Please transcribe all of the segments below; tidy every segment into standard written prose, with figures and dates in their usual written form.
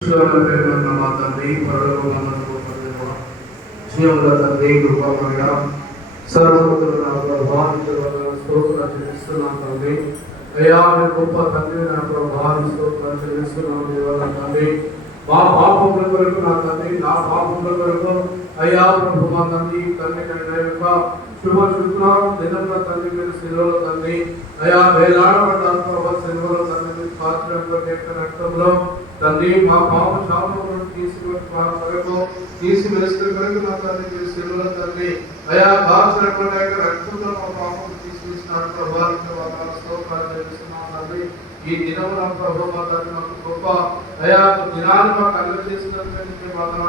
మా తండ్రి జీవంలో తండ్రి కృపమైన సర్వోన్నతుడు నా ప్రభావితులను స్తోత్రాలు చెల్లిస్తున్నాను తండ్రి. అయ్యా మీ గొప్ప తండ్రి నా ప్రభావి స్తోత్రాలు చెల్లిస్తున్నాను దేవా తండ్రి. మా పాపముల కొరకు నా తండ్రి, నా పాపముల కొరకు అయ్యా ప్రభు మా తండ్రి తండ్రి యొక్క శుభ శుక్రవారం దినంలో తండ్రి మీరు శిలువలో తండ్రి అయ్యా వేలాడబడ్డారు ప్రభా. శిలువలో తండ్రి పాత్ర రక్తంలో తండ్రి మా పాప శాపములను తీసివేసిన కొరకు నా తండ్రి మీరు శిలువలో తండ్రి అయా కాల్చినటువంటి రక్తంలో మా పాపను తీసివేసినాడు ప్రభా. స్తోత్రాలు చేస్తున్నాం తండ్రి. ఈ దినము నా ప్రభు మా తండ్రి మాకు గొప్ప అయా దినాన్ని మాకు అనుగ్రహించినటువంటి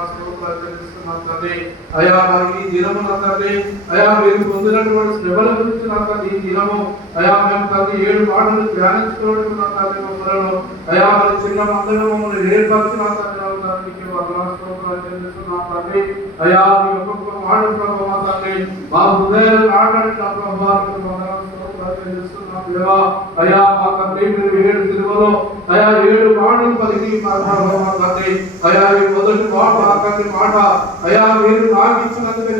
స్తోత్రాలు చేస్తున్నాం తండ్రి. అయా ఈ దినము నా తండ్రి అయా మీరు పొందినటువంటి శ్రమల గురించి నా తండ్రి ఈ దినము అయా మేము తండ్రి 7 మాటలు ధ్యానించుకోవడం నా తండ్రి మమ్మలను అయా మరి చిన్న మందగా మమ్మల్ని ఏర్పరిచి నా తండ్రి స్తోత్రాలు చేస్తున్నాం తండ్రి. అయా మీ ఒక్కొక్క మాట ప్రభు మా తండ్రి మా హృదయాలను ఆటండి ప్రభావం అయా మా తండ్రి మీరు 7 దినములో అయా 7 మాటలు పలికి మా తండ్రి అయా ఈ మొదటి మాట మా తండ్రి మాట అయా మీరు నాకు ఇచ్చినందుకు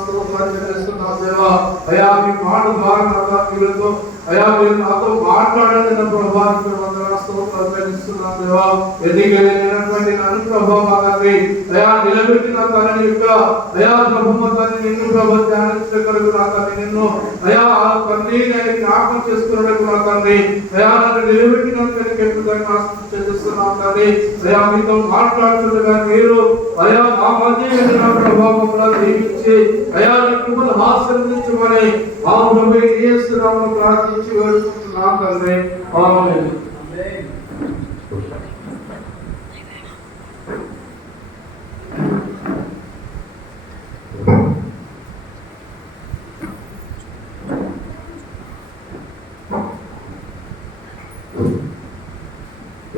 స్తోత్రాలు చేస్తున్నాం దేవా. అయా మీ మాట ద్వారా మీరుతో అయా మీరు నాతో మాట్లాడండి నా ప్రభావం స్తోత్రాలు చేస్తున్నాం దేవా. ఎదిగలేనటువంటి నన్ను ప్రభావం మా తండ్రి అయా నిలబెట్టిన తనని యొక్క అయా ప్రభు మా తండ్రి నిన్ను ప్రభు ధ్యానించే కొరకు నా తండ్రి నిన్ను అయా తండ్రి నేను జ్ఞాపకం చేసుకున్నట్టు నా తండ్రి అయా నన్ను నిలబెట్టినందుకు ఎంతగా చేస్తున్నాం తండ్రి. అయా మీతో మాట్లాడుతుండగా మీరు అయా మా మధ్య నా ప్రభావంలో దీవించి అయా కృపను ఆశీర్వదించమని మా ప్రభువైన యేసు నామములో ప్రార్థించి వేడుకుంటున్నాం తండ్రి. ఆమేన్.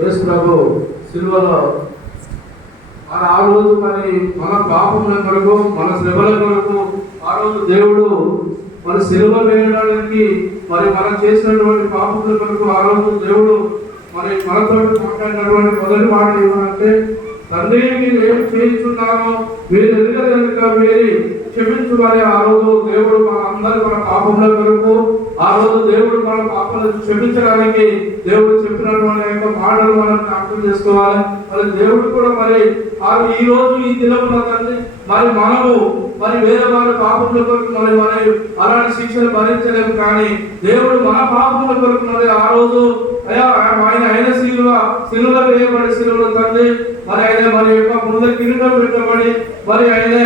యేసు ప్రభు సిలువలో ఆ రోజు మరి మన పాపముల కొరకు మన శ్రమల కొరకు ఆ రోజు దేవుడు మన సిలువ వేయడానికి మరి మనం చేసినటువంటి పాపముల కొరకు ఆ రోజు దేవుడు మరి మనతో మాట్లాడినటువంటి మొదటి మాట ఏమంటే తండ్రి మీరు ఏం చేయించున్నారో మీరు ఎదుగదనుక మీరు క్షమించుమని ఆ రోజు దేవుడు మన అందరూ మన పాపముల కొరకు ఆ రోజు దేవుడు మన పాపలను క్షమించడానికి దేవుడు చెప్పినటువంటి యొక్క మాటలు మనం జ్ఞాపకం చేసుకోవాలి. మరి దేవుడు కూడా మరి ఈ రోజు ఈ దినమున తండ్రి మరి మనము మరి వేరే వారి పాపముల కొరకు మరి అలాంటి శిక్షలు భరించలేము. కానీ దేవుడు మన పాపముల కొరకు మరి ఆ రోజు అయ్యా ఆయన సిలువలో వేయబడి సిలువలో తండ్రి మరి ఆయన మరి యొక్క ముందు కిరీటం పెట్టబడి మరి ఆయన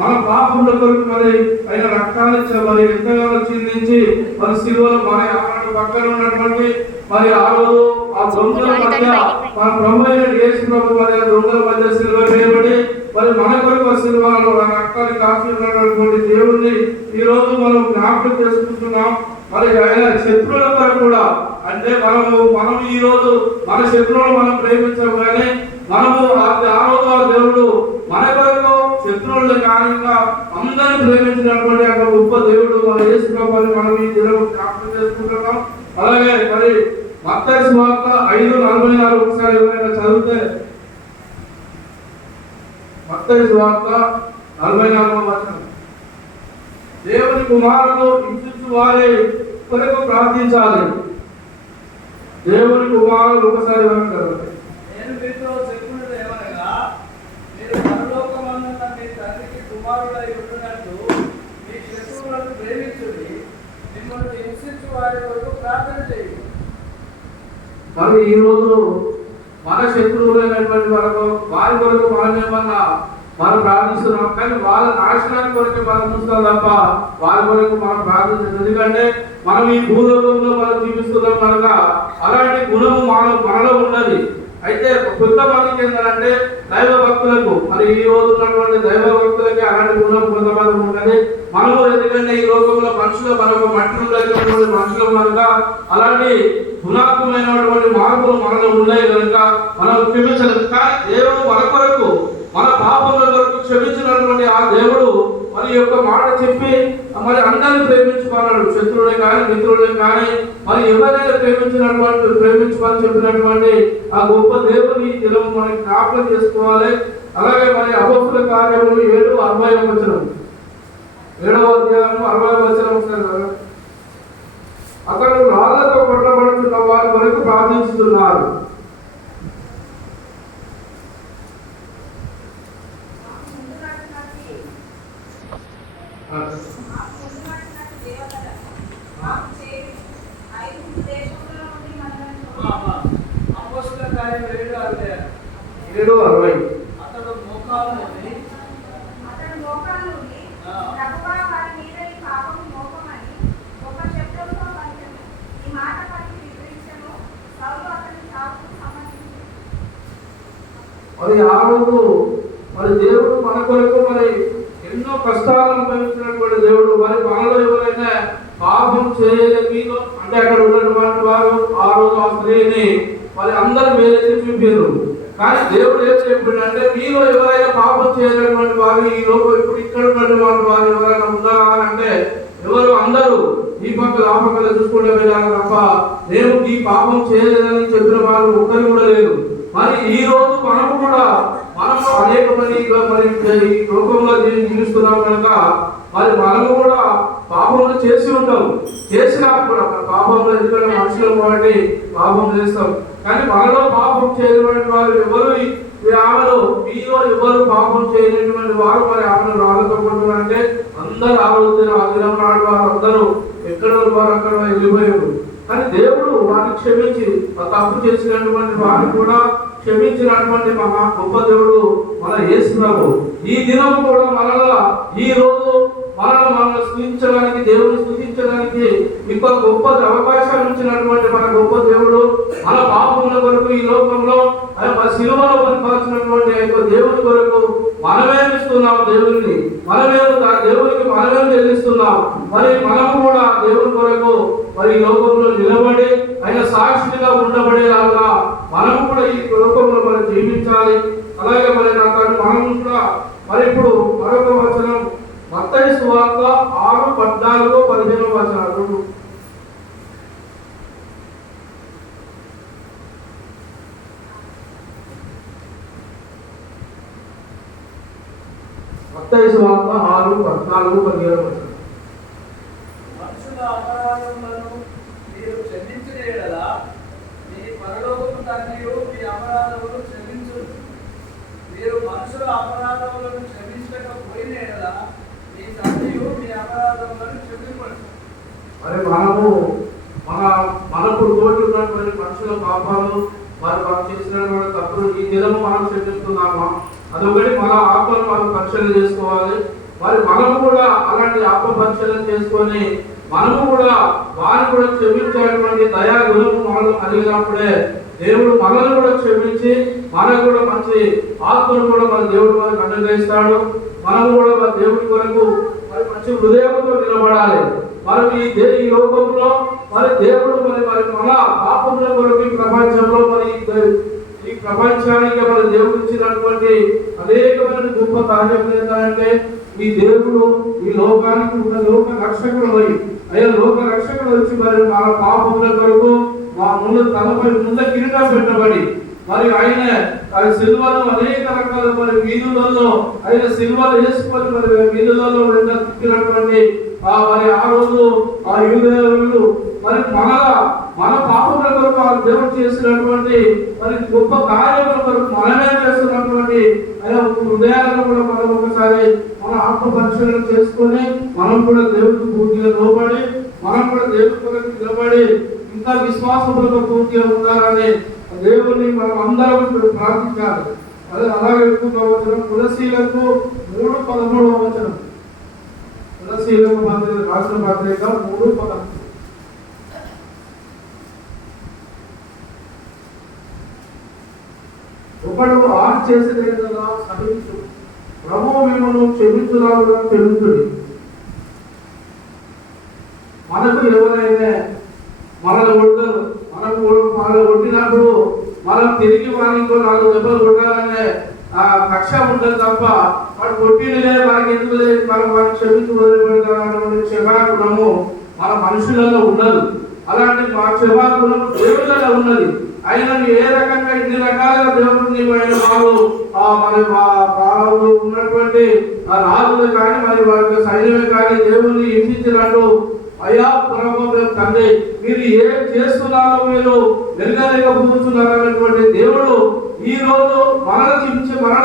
మన పాపముల కొరకు మరి ఆయన రక్తాన్ని మరి ఎంతగానో చిందించి మరి సిలువలో మరి పక్కన ఉన్నటువంటి మరి ఆ రోజు ఆ దొంగల మధ్య మన ప్రభు అయిన యేసు ప్రభు మరి దొంగల మధ్య సిలువ వేయబడి మరి మన కొరకు సిలువలో రక్తాన్ని కాచి ఉన్నటువంటి దేవుణ్ణి ఈ రోజు మనం జ్ఞాపకం చేసుకుంటున్నాం. మరి ఆయన శత్రువుల కొరకు కూడా అంటే మనం ఈ రోజు మన శత్రువులు మనం ప్రేమించాం కానీ మనము ఆ రోజు దేవుడు మన కొరకు శత్రువులు కారణంగా అందరినీ ప్రేమించినటువంటి ఒక గొప్ప దేవుడు మన యేసు ప్రభువుని మనం ఈ దినం జ్ఞాపకం చేసుకుంటున్నాం. అలాగే మరి మత్తయి సువార్త 5:44 ఒకసారి ఎవరైనా చదివితే మత్తయి సువార్త 44వ వచనం దేవుని కుమారుడు హింసించు వారి కొరకు ప్రార్థించాలి. దేవుని కుమారుడు ఒకసారి అంటారు నేను మీతో చెప్పున్నది ఏమనగా మీరు పరలోకమందున్న మీ తండ్రికి కుమారుడై ఉండునట్లు మీ శత్రువులను ప్రేమించుడి, మిమ్మల్ని హింసించు వారి కొరకు ప్రార్థన చేయండి. మరి ఈ రోజు మన శత్రువులైనటువంటి వారి కొరకు మనం ప్రార్థిస్తున్నాం. కానీ వాళ్ళ నాశనానికి కొరకు మనం చూస్తాం తప్ప వారి కొరకు మనం ప్రార్థించాం. ఎందుకంటే మనం ఈ భూలోకంలో మనం జీవిస్తున్నాం కనుక అలాంటి గుణము మనలో ఉన్నది. అయితే కొంతమందికి ఏంటంటే దైవ భక్తులకు మరి ఈ రోజు ఉన్నటువంటి దైవ భక్తులకి అలాంటి గుణం కొంతమంది ఉన్నది. మనము ఎందుకంటే ఈ లోకంలో మనుషులు మనకు మట్టిలో మనుషులు కనుక అలాంటి గుణాత్మకమైనటువంటి మార్పులు మనలో ఉన్నాయి కనుక మనం క్షమించలేదు. కానీ దేవుడు మన కొరకు మన పాపముల కొరకు క్షమించినటువంటి ఆ దేవుడు మరి యొక్క మాట చెప్పి మరి అందరిని ప్రేమించుకున్నాడు. శత్రువులే కానీ మిత్రులే కానీ మరి ఎవరైనా ప్రేమించమని చెప్పినటువంటి ఆ గొప్ప దేవుని దినం మనకి జ్ఞాపకం చేసుకోవాలి. అలాగే మరి అపోస్తుల కార్యములు 7:60 7వ అధ్యాయం 60 అతడు రాళ్లతో కొట్టబడుతున్న వారి కొరకు ప్రార్థిస్తున్నారు. అపోస్తుల కార్యం 7:60 అతడు మోకాలుని ప్రభువా వారి మీద ఈ పాపము మోపమని ఒక శబ్దంతో పలికెను. ఈ మాట పలికి వివరించెను. సౌలు అతని చావుకు సమ్మతించెను. మరి ఆ రోజు మరి దేవుడు మన కొరకు మరి ఎన్నో కష్టాలు అనుభవించినటువంటి దేవుడు మరి మనలో ఎవరైనా పాపం చేయలేమో అంటే అక్కడ ఉన్నటువంటి వారు ఆ రోజు ఆ స్త్రీని మరి అందరూ వేలెత్తి చూపారు. కానీ దేవుడు ఏం చెప్పిండంటే మీలో ఎవరైనా పాపం చేయలేటువంటి వారు ఈ లోపు ఇప్పుడు ఇక్కడ ఉన్నటువంటి వారు ఎవరైనా ఉన్నారా అంటే ఎవరు అందరూ ఈ పక్కల ఆ పక్కల చూసుకుంటే వెళ్ళాలి తప్ప నేను ఈ పాపం చేయలేదని చెప్పిన వారు ఒక్కరు కూడా లేరు. మరి ఈ రోజు మనము అనేక మంది మరి ఈ లోకంలో జీవిస్తున్నాం కనుక మరి మనము కూడా పాపములు చేసి ఉంటాం. చేసినప్పుడు పాపంలో ఎందుకంటే మనుషులు కాబట్టి పాపం చేస్తాం. కానీ మనలో పాపం చేయనటువంటి వారు ఎవరు ఆమెలో మీలో ఎవరు పాపం చేయనటువంటి వారు మరి ఆమెను రాళ్ళతో కొట్టారంటే అందరు ఆ దినం నాడు వారు అందరూ ఎక్కడ వారు అక్కడ వెళ్ళిపోయారు. కానీ దేవుడు వారిని క్షమించి తప్పు చేసినటువంటి వారిని కూడా క్షమించినటువంటి మహా గొప్ప దేవుడు మన యేసుప్రభు. ఈ దినం కూడా మనలో ఈ రోజు మనల్ని స్తుతించడానికి దేవుని స్తుతించడానికి ఇంకో గొప్ప అవకాశాలు ఇచ్చినటువంటి మన గొప్ప దేవుడు మన పాపముల కొరకు ఈ లోకంలో శిలువలో పనిపరిచినటువంటి దేవుని కొరకు మనమేమిస్తున్నాం దేవుని దేవునికి మనమే చెల్లిస్తున్నాం. మరి మనము కూడా దేవుని కొరకు మరి ఈ లోకంలో నిలబడి ఆయన సాక్షిగా ఉండబడేలాగా మనము కూడా ఈ లోకంలో మనం జీవించాలి. అలాగే మరి మనం కూడా మరి ఇప్పుడు మరొక వచనం మత్తయి సువార్త 6:14-15 మత్తయి సువార్త 6:14-15 మనుషుల అపరాధములను మీరు క్షమించిన యెడల మీ పరలోకపు తండ్రియు మీ అపరాధములను క్షమించును. మీరు మనుషుల అపరాధములను క్షమించకపోయిన యెడల మీ తండ్రియు మీ అపరాధములను క్షమింపడు. మరి మనకు తోటి ఉన్నటువంటి మనుషుల పాపాలు వారు చేసినటువంటి తప్పులు ఈ దినము మనం క్షమిస్తున్నామా అదొకటి మన ఆత్మను మనం పరిశీలన చేసుకోవాలి. మరి మనము కూడా అలాంటి ఆత్మ పరిశీలన చేసుకొని మనము కూడా వారిని కూడా క్షమించేటువంటి దయా గుణము మనలో కలిగినప్పుడే దేవుడు మనల్ని కూడా క్షమించి మనకు కూడా మంచి ఆత్మను కూడా మన దేవుడు మనకు అనుగ్రహిస్తాడు. మనము కూడా మన దేవుడి కొరకు మరి మంచి హృదయంతో నిలబడాలి. మరి ఈ లోకంలో మరి దేవుడు మరి మన పాపముల కొరకు ఈ ప్రపంచంలో మరి ఈ ప్రపంచానికి మన దేవుడు ఇచ్చినటువంటి అనేకమైన గొప్ప కార్యం ఏంటంటే ఈ దేవుడు ఈ లోకానికి ఉన్న లోక రక్షకుడు అయ్యా లోక రక్షకుడు వచ్చి మరి మన పాపముల కొరకు మా తలపై కిరీటం పెట్టబడి మరి ఆయన సిల్వను అనేక రకాల మరి వీధులలో ఆయన సిల్వలు వేసుకొని మరి వీధులలో తిప్పినటువంటి మరి ఆ రోజు ఆ యూదేయులు మరి మన పాపముల కొరకు ఆ దేవుడు చేసినటువంటి మరి గొప్ప కార్యముల కొరకు మనమే చేస్తున్నటువంటి అయ్యా హృదయాలను కూడా మనం ఒకసారి మన ఆత్మ పరిశీలన చేసుకొని మనం కూడా దేవుడికి పూర్తిగా లోబడి మనం కూడా దేవుడి కొరకు నిలబడి ఇంకా విశ్వాసములతో పూర్తిగా ఉండాలని దేవుని మనం అందరం ప్రార్థించాలి. అలాగే ఎక్కువ వచనం తులసీలకు 3:13 తులసీలకు రాసిన పత్రిక 3:13 ఒకడు ఆర్ చేసేదే కదా సహించు ప్రభువు మిమ్మల్ని క్షమించులాగా క్షమించుడి. మనకు ఎవరైనా మనల్ని కొడతారు మనల్ని కొట్టినప్పుడు మనం తిరిగి వారికి 4 దెబ్బలు కొట్టాలనే ఆ కక్ష ఉంటుంది తప్ప వాడు కొట్టినలే మనకి ఎందుకు లేదు మనం వాడిని క్షమించుకోలేటువంటి క్షమాగుణము మన మనుషులలో ఉండదు. అలాంటి మా క్షమాగుణం దేవుడిలో ఉన్నది. ఆయనను ఏ రకంగా ఇన్ని రకాలుగా దేవుడిని వారు మరి వారు ఉన్నటువంటి ఆ రాజులు కానీ మరి వారి సైన్యమే కానీ దేవుడిని హింసించినట్టు అయ్యా ప్రభు తండ్రి మీరు ఏం చేస్తున్నారో మీరు వెలగలేకపోతున్నారు అనేటువంటి దేవుడు ఈ రోజు మరణ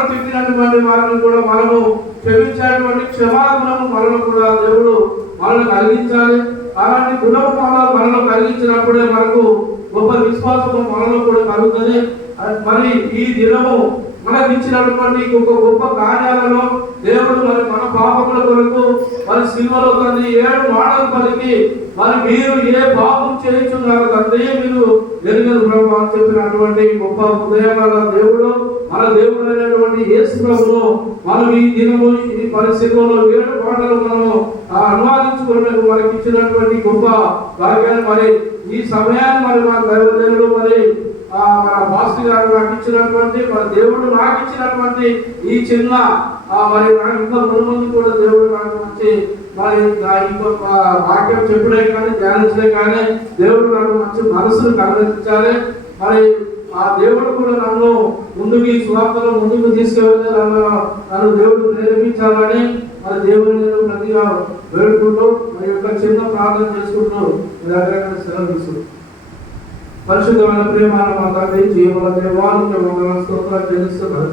తిట్టినటువంటి వారిని కూడా మనము క్షమించేటువంటి క్షమాగుణము మనలో కూడా దేవుడు మనల్ని కలిగించాలి. అలాంటి గుణము మనలో కలిగించినప్పుడే మనకు గొప్ప విశ్వాసము మనలో కూడా కలుగుతుంది. మరి ఈ దినము మనకి ఇచ్చినటువంటి ఒక గొప్ప కార్యాలలో దేవుడు మరి మన పాపముల కొరకు మరి సిలువలో తండ్రి 7 మాటలు పలికి మరి మీరు ఏ పాపం చేయించున్నారు తండ్రి మీరు ఎరుగరు ప్రభు అని చెప్పినటువంటి గొప్ప హృదయాల దేవుడు మన దేవుడు అయినటువంటి యేసు ప్రభువును మనం ఈ దినము ఈ పరిస్థితుల్లో 7 మాటలు మనము అనువాదించుకున్నట్టు మనకి ఇచ్చినటువంటి గొప్ప భాగ్యాన్ని మరి ఈ సమయాన్ని మరి మన దైవజనుడు మరి మన మాస్టర్ గారు నాకు ఇచ్చినటువంటి మన దేవుడు నాకు ఇచ్చినటువంటి ఈ చిన్న మరి నాకు ఇంకా ముందు కూడా దేవుడు నాకు మంచి మరి ఇంకొక వాక్యం చెప్పడే కానీ ధ్యానించడే కానీ దేవుడు నాకు మంచి మనసును కలిగించాలి. మరి ఆ దేవుడు కూడా నన్ను ముందుకు ఈ సువార్తలో ముందుకు తీసుకెళ్తే నన్ను దేవుడు ప్రేరేపించాలని మరి దేవుడిని నేను ప్రతిగా వేడుకుంటూ మరి యొక్క చిన్న ప్రార్థన చేసుకుంటూ మీ దగ్గర సెలవు తీసుకుంటాను. పరిశుద్ధమైన ప్రేమాన మా తండ్రి జీవన దేవానికి వందనాలు స్తోత్రాలు చెల్లిస్తున్నాను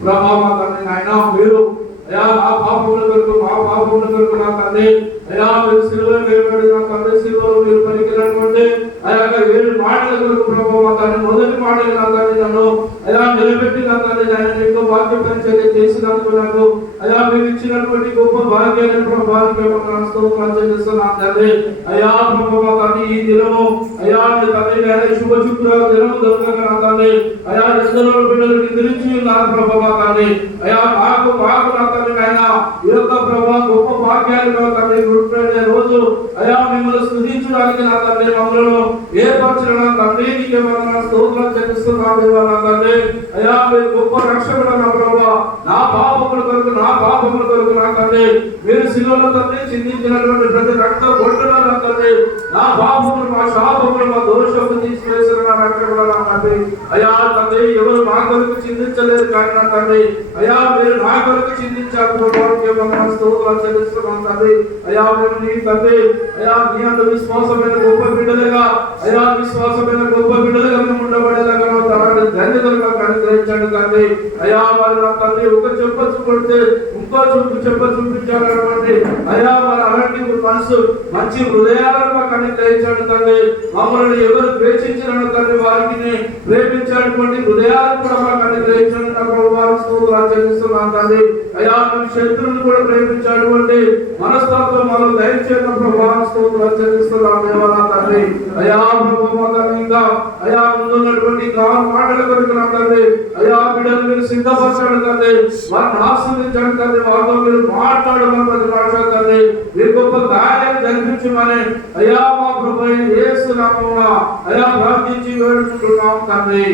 ప్రభా మా తండ్రి నాయన మీరు అయ్యా నా పాపముల కొరకు మా పాపముల కొరకు నా తండ్రి అయ్యా మీరు సిలువలో వేయబడి నా తండ్రి సిలువలో మీరు పలికినటువంటి అయ్యా 7 మాటల కొరకు ప్రభా మా తండ్రి మొదటి మాటలు నా తండ్రి నన్ను అయ్యా నిలబెట్టి నా తండ్రి ఆయన నీకు వాక్య పరిచర్య చేసినందుకు నాకు అయ్యా మీరు ఇచ్చినటువంటి గొప్ప భాగ్యాన్ని ప్రభావానికి వందనాలు స్తోత్రాలు చెల్లిస్తున్నాను తండ్రి. అయ్యా ప్రభా మా తండ్రి ఈ దినము అయ్యా నీ తండ్రి నేను శుభ శుక్రవారం దినము దొరకగా నా తండ్రి అయ్యా ఎందరో బిడ్డలు నిద్రించి ఉన్నారు ప్రభా మా తండ్రి అయ్యా మాకు నా తండ్రి ఆయన ఈ యొక్క ప్రభా గొప్ప భాగ్యాన్ని నా తండ్రి గుర్తుపెట్టే రోజు అయ్యా మిమ్మల్ని స్తుతించడానికి నా తండ్రి మమ్మల్ని ఏర్పరచిన నా తండ్రి నీకే వందనాలు స్తోత్రాలు చెల్లిస్తున్నాను నా తండ్రి. అయ్యా మీరు గొప్ప రక్షకుడు నా ప్రభా నా పాపముల కొరకు నా తండ్రి మీరు శిలువలో తండ్రి చిందించినటువంటి ప్రతి రక్త బొట్టులో నా తండ్రి నా పాపములు మా శాపములు మా దోషములు తీసివేసిన నా రక్షకుడు నా తండ్రి. అయ్యా తండ్రి ఎవరు మా కొరకు చిందించలేదు కానీ నా తండ్రి అయ్యా మీరు నా కొరకు చిందించారు ప్రభావానికి వందనాలు స్తోత్రాలు చెల్లిస్తున్నాను తండ్రి. అయ్యా మేము నీ తండ్రి అయ్యా నీ అంత విశ్వాసమైన గొప్ప బిడ్డలుగా అయ్యా విశ్వాసమైన గొప్ప బిడ్డలుగా మేము ఉండబడేలాగా ధన్యతలుగా కనుగ్రహించండి తండ్రి. అయ్యా వారి నా తండ్రి ఒక చెప్ప చూపడితే ఇంకో చెప్ప చూపించాలన్నటువంటి అయ్యా వారి అలాంటి మనసు మంచి హృదయాలను కనుగ్రహించండి తండ్రి. మమ్మల్ని ఎవరు ద్వేషించిన తండ్రి వారికి ప్రేమించినటువంటి హృదయాలను కూడా మాకు అనుగ్రహించండి వారి స్తోత్రాలు చెల్లిస్తున్నాను తండ్రి. అయ్యా మీ శత్రువులను కూడా ప్రేమించినటువంటి మనస్తత్వం మనం దయచేసిన ప్రభావం స్తోత్రాలు చెల్లిస్తున్నాను దేవా తండ్రి. అయ్యా ఇంకా అయ్యా ముందున్నటువంటి మాటల కొరకు నా తండ్రి అయ్యా బిడ్డలు మీరు సిద్ధపరచండి తండ్రి వారిని ఆస్వాదించండి తండ్రి వారితో మీరు మాట్లాడమని ప్రతి భాష తండ్రి మీరు గొప్ప కార్యం జరిపించమని అయ్యా మా ప్రభు యేసు నామమున అయ్యా ప్రార్థించి వేడుకుంటున్నాం తండ్రి.